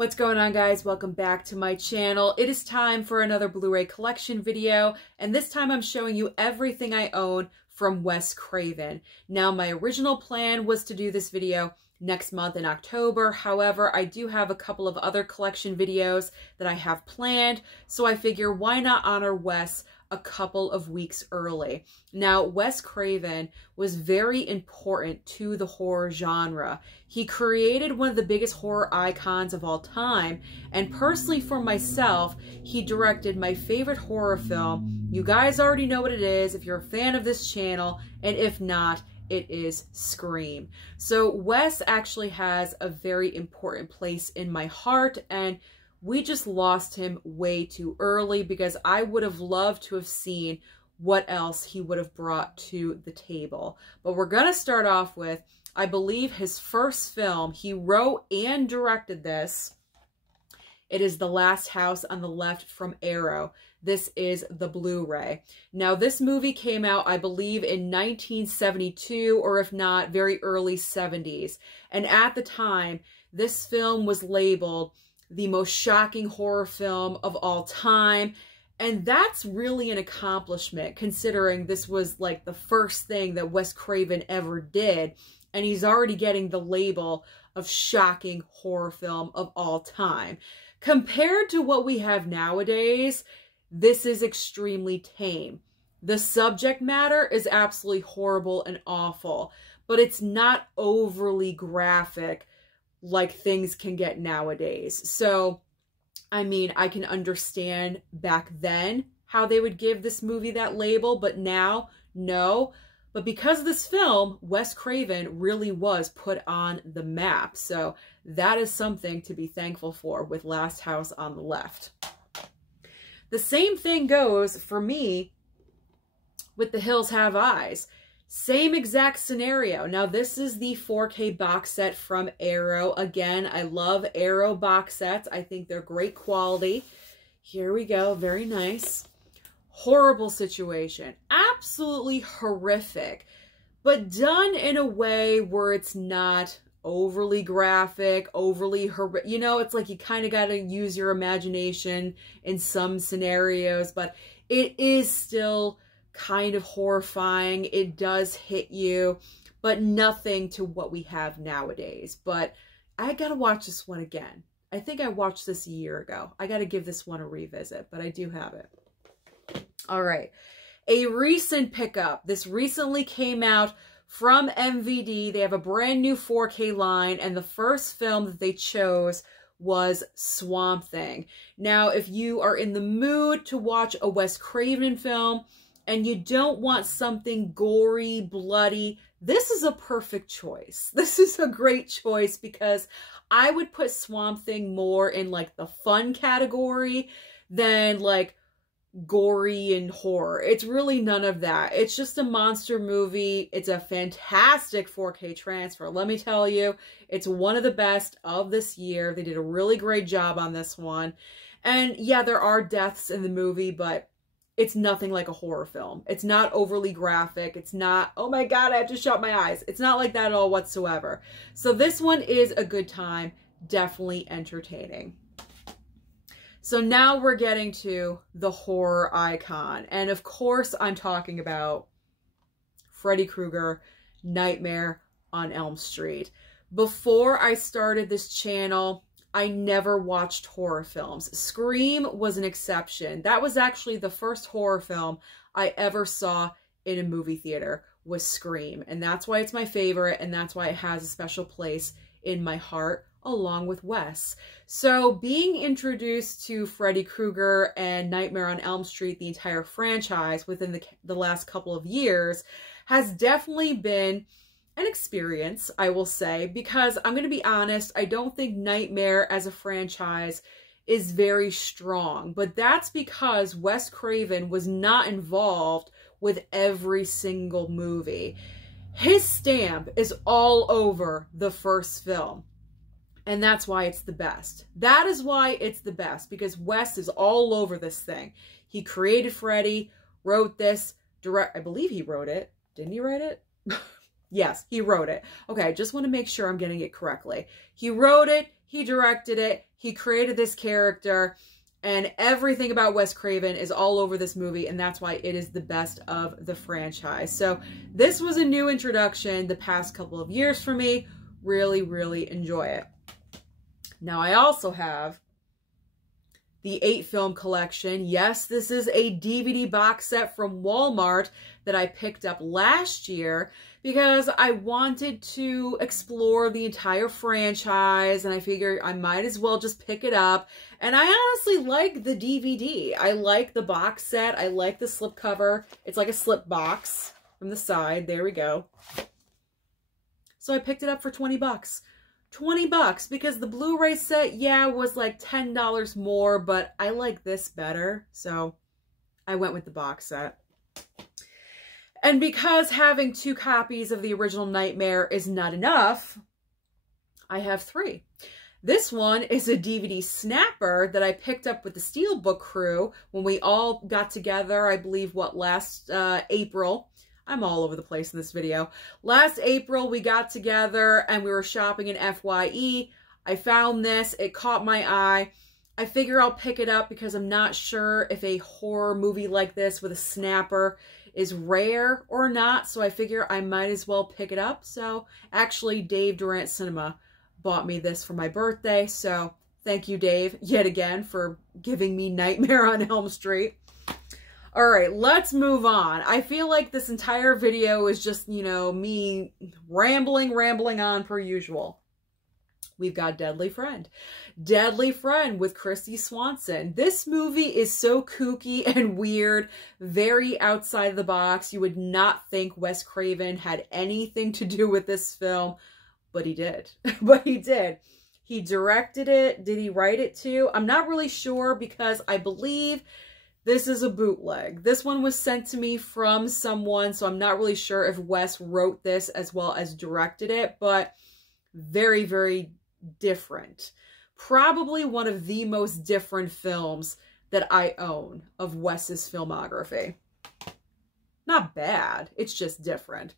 What's going on, guys? Welcome back to my channel. It is time for another Blu-ray collection video, and this time I'm showing you everything I own from Wes Craven. Now, my original plan was to do this video next month in October. However, I do have a couple of other collection videos that I have planned, so I figure why not honor Wes a couple of weeks early. Now, Wes Craven was very important to the horror genre. He created one of the biggest horror icons of all time, and personally for myself, he directed my favorite horror film. You guys already know what it is if you're a fan of this channel, and if not, it is Scream. So Wes actually has a very important place in my heart, and we just lost him way too early because I would have loved to have seen what else he would have brought to the table. But we're going to start off with, I believe, his first film. He wrote and directed this. It is The Last House on the Left from Arrow. This is the Blu-ray. Now, this movie came out, I believe, in 1972, or if not, very early 70s. And at the time, this film was labeled the most shocking horror film of all time. And that's really an accomplishment, considering this was like the first thing that Wes Craven ever did. And he's already getting the label of shocking horror film of all time. Compared to what we have nowadays, this is extremely tame. The subject matter is absolutely horrible and awful, but it's not overly graphic like things can get nowadays. So, I mean, I can understand back then how they would give this movie that label, but now, no. But because of this film, Wes Craven really was put on the map. So that is something to be thankful for with Last House on the Left. The same thing goes for me with The Hills Have Eyes. Same exact scenario. Now, this is the 4K box set from Arrow. Again, I love Arrow box sets. I think they're great quality. Here we go. Very nice. Horrible situation. Absolutely horrific. But done in a way where it's not overly graphic, overly horrific. You know, it's like you kind of got to use your imagination in some scenarios, but it is still kind of horrifying. It does hit you, but nothing to what we have nowadays. But I gotta watch this one again. I think I watched this a year ago. I gotta give this one a revisit, but I do have it. All right, a recent pickup. This recently came out from MVD. They have a brand new 4K line, and the first film that they chose was Swamp Thing. Now, if you are in the mood to watch a Wes Craven film, and you don't want something gory, bloody, this is a perfect choice. This is a great choice because I would put Swamp Thing more in like the fun category than like gory and horror. It's really none of that. It's just a monster movie. It's a fantastic 4K transfer. Let me tell you, it's one of the best of this year. They did a really great job on this one. And yeah, there are deaths in the movie, but it's nothing like a horror film. It's not overly graphic. It's not, oh my God, I have to shut my eyes. It's not like that at all whatsoever. So this one is a good time, definitely entertaining. So now we're getting to the horror icon. And of course, I'm talking about Freddy Krueger, Nightmare on Elm Street. Before I started this channel, I never watched horror films. Scream was an exception. That was actually the first horror film I ever saw in a movie theater, was Scream. And that's why it's my favorite, and that's why it has a special place in my heart, along with Wes. So being introduced to Freddy Krueger and Nightmare on Elm Street, the entire franchise, within the last couple of years, has definitely been an experience, I will say, because I'm going to be honest, I don't think Nightmare as a franchise is very strong, but that's because Wes Craven was not involved with every single movie. His stamp is all over the first film, and that's why it's the best. That is why it's the best, because Wes is all over this thing. He created Freddy, wrote this, I believe he wrote it. Didn't he write it? Yes, he wrote it. Okay, I just want to make sure I'm getting it correctly. He wrote it, he directed it, he created this character, and everything about Wes Craven is all over this movie, and that's why it is the best of the franchise. So this was a new introduction the past couple of years for me. Really, really enjoy it. Now, I also have the 8-film collection. Yes, this is a DVD box set from Walmart that I picked up last year because I wanted to explore the entire franchise, and I figured I might as well just pick it up. And I honestly like the DVD. I like the box set. I like the slipcover. It's like a slip box from the side. There we go. So I picked it up for 20 bucks. 20 bucks because the Blu-ray set, yeah, was like $10 more, but I like this better. So I went with the box set. And because having 2 copies of the original Nightmare is not enough, I have 3. This one is a DVD snapper that I picked up with the Steelbook crew when we all got together, I believe, last April. I'm all over the place in this video. Last April, we got together and we were shopping in FYE. I found this. It caught my eye. I figure I'll pick it up because I'm not sure if a horror movie like this with a snapper is rare or not. So I figure I might as well pick it up. So actually, Dave Durant Cinema bought me this for my birthday. So thank you, Dave, yet again for giving me Nightmare on Elm Street. All right, let's move on. I feel like this entire video is just, you know, me rambling on per usual. We've got Deadly Friend. Deadly Friend with Kristy Swanson. This movie is so kooky and weird, very outside the box. You would not think Wes Craven had anything to do with this film, but he did. But he did. He directed it. Did he write it too? I'm not really sure because I believe this is a bootleg. This one was sent to me from someone, so I'm not really sure if Wes wrote this as well as directed it, but very, very different. Probably one of the most different films that I own of Wes's filmography. Not bad, it's just different.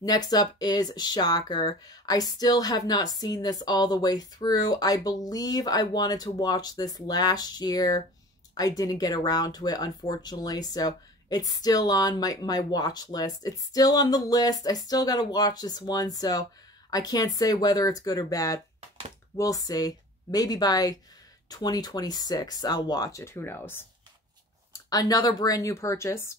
Next up is Shocker. I still have not seen this all the way through. I believe I wanted to watch this last year. I didn't get around to it, unfortunately, so it's still on my watch list. It's still on the list. I still got to watch this one, so I can't say whether it's good or bad. We'll see. Maybe by 2026, I'll watch it. Who knows? Another brand new purchase.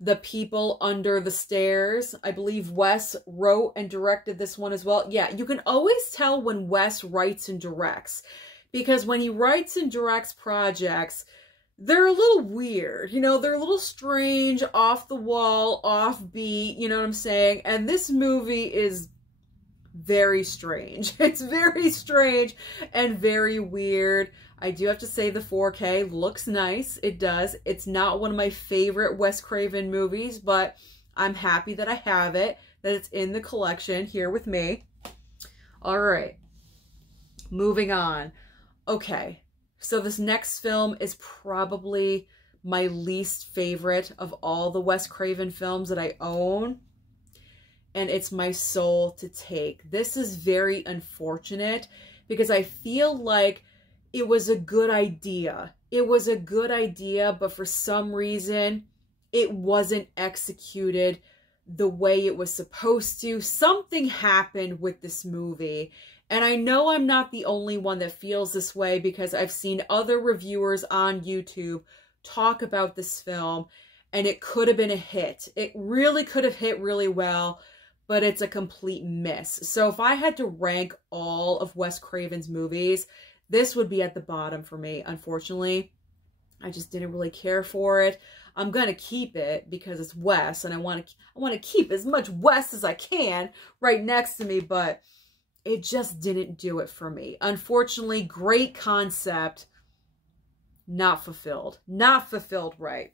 The People Under the Stairs. I believe Wes wrote and directed this one as well. Yeah, you can always tell when Wes writes and directs, because when he writes and directs projects, they're a little weird. You know, they're a little strange, off the wall, offbeat, you know what I'm saying? And this movie is very strange. It's very strange and very weird. I do have to say the 4K looks nice. It does. It's not one of my favorite Wes Craven movies, but I'm happy that I have it, that it's in the collection here with me. All right. Moving on. Okay. So this next film is probably my least favorite of all the Wes Craven films that I own. And it's My Soul to Take. This is very unfortunate because I feel like it was a good idea. It was a good idea, but for some reason, it wasn't executed the way it was supposed to. Something happened with this movie. And I know I'm not the only one that feels this way because I've seen other reviewers on YouTube talk about this film, and it could have been a hit. It really could have hit really well, but it's a complete miss. So if I had to rank all of Wes Craven's movies, this would be at the bottom for me, unfortunately. I just didn't really care for it. I'm going to keep it because it's Wes, and I want to keep as much Wes as I can right next to me, but it just didn't do it for me. Unfortunately, great concept, not fulfilled. Not fulfilled right.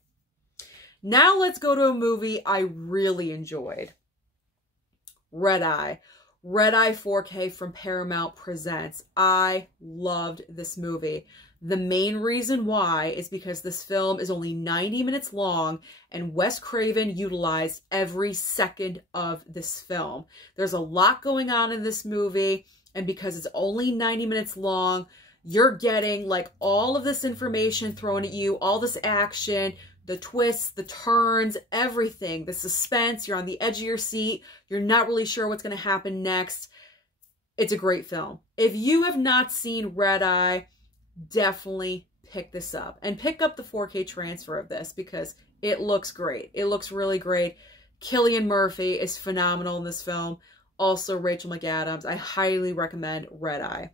Now let's go to a movie I really enjoyed. Red Eye. Red Eye 4K from Paramount presents. I loved this movie. The main reason why is because this film is only 90 minutes long and Wes Craven utilized every second of this film. There's a lot going on in this movie, and because it's only 90 minutes long, you're getting like all of this information thrown at you, all this action, the twists, the turns, everything, the suspense. You're on the edge of your seat. You're not really sure what's going to happen next. It's a great film. If you have not seen Red Eye, definitely pick this up and pick up the 4K transfer of this because it looks great. It looks really great. Cillian Murphy is phenomenal in this film. Also Rachel McAdams. I highly recommend Red Eye.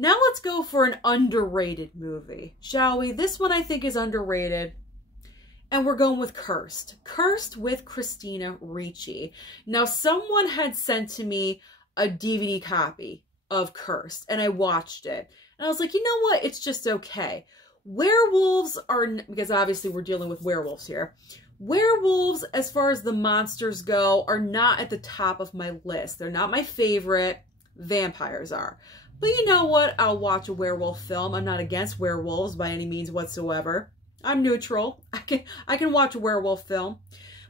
Now let's go for an underrated movie, shall we? This one I think is underrated. And we're going with Cursed. Cursed with Christina Ricci. Now someone had sent to me a DVD copy of Cursed and I watched it. And I was like, you know what? It's just okay. Werewolves are, because obviously we're dealing with werewolves here. Werewolves, as far as the monsters go, are not at the top of my list. They're not my favorite. Vampires are. But you know what? I'll watch a werewolf film. I'm not against werewolves by any means whatsoever. I'm neutral. I can watch a werewolf film.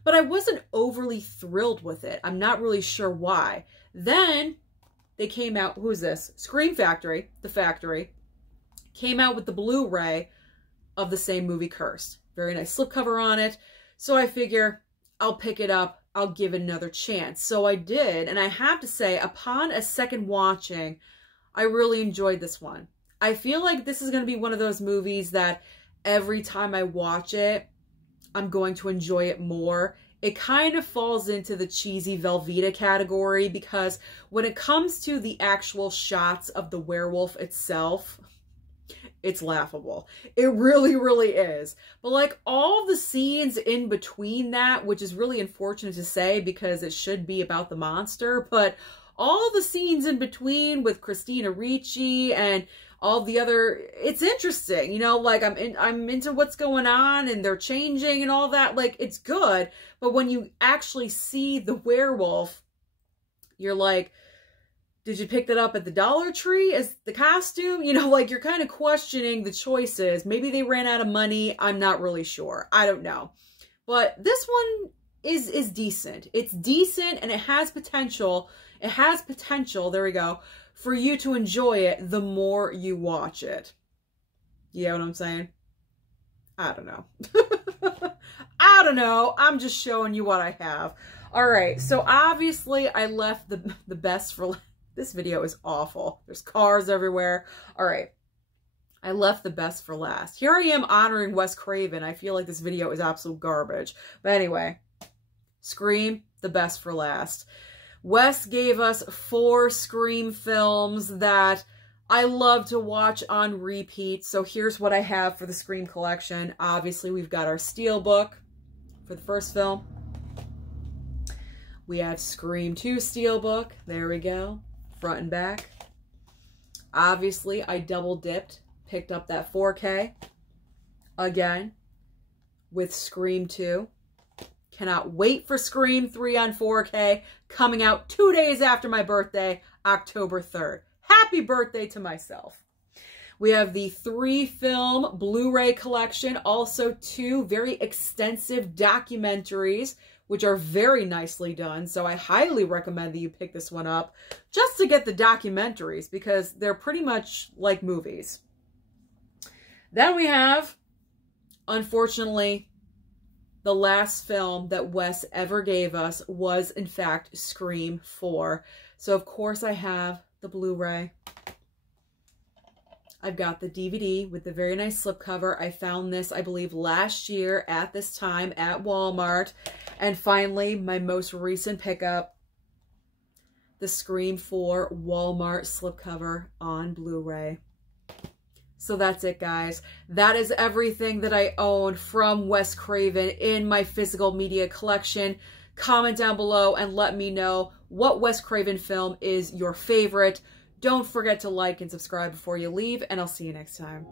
But I wasn't overly thrilled with it. I'm not really sure why. Then they came out, who's this? Scream Factory, The Factory, came out with the Blu-ray of the same movie, Cursed. Very nice slipcover on it. So I figure I'll pick it up. I'll give it another chance. So I did. And I have to say, upon a second watching, I really enjoyed this one. I feel like this is going to be one of those movies that every time I watch it, I'm going to enjoy it more. It kind of falls into the cheesy Velveeta category because when it comes to the actual shots of the werewolf itself, it's laughable. It really, really is. But like all the scenes in between that, which is really unfortunate to say because it should be about the monster, but all the scenes in between with Christina Ricci and all the other, it's interesting, you know, like I'm into what's going on and they're changing and all that. Like, it's good. But when you actually see the werewolf, you're like, did you pick that up at the Dollar Tree as the costume? You know, like you're kind of questioning the choices. Maybe they ran out of money. I'm not really sure. I don't know. But this one is decent. It's decent and it has potential. It has potential, there we go, for you to enjoy it the more you watch it. You know what I'm saying? I don't know. I don't know. I'm just showing you what I have. All right, so obviously I left the best for last. This video is awful. There's cars everywhere. All right. I left the best for last. Here I am honoring Wes Craven. I feel like this video is absolute garbage. But anyway, Scream, the best for last. Wes gave us 4 Scream films that I love to watch on repeat. So here's what I have for the Scream collection. Obviously, we've got our Steelbook for the first film. We have Scream 2 Steelbook. There we go. Front and back. Obviously, I double dipped. Picked up that 4K. Again. With Scream 2. Cannot wait for Scream 3 on 4K, coming out 2 days after my birthday, October 3rd. Happy birthday to myself. We have the 3-film Blu-ray collection, also 2 very extensive documentaries, which are very nicely done. So I highly recommend that you pick this one up just to get the documentaries because they're pretty much like movies. Then we have, unfortunately, the last film that Wes ever gave us was, in fact, Scream 4. So, of course, I have the Blu-ray. I've got the DVD with the very nice slipcover. I found this, I believe, last year at this time at Walmart. And finally, my most recent pickup, the Scream 4 Walmart slipcover on Blu-ray. So that's it, guys. That is everything that I own from Wes Craven in my physical media collection. Comment down below and let me know what Wes Craven film is your favorite. Don't forget to like and subscribe before you leave, and I'll see you next time.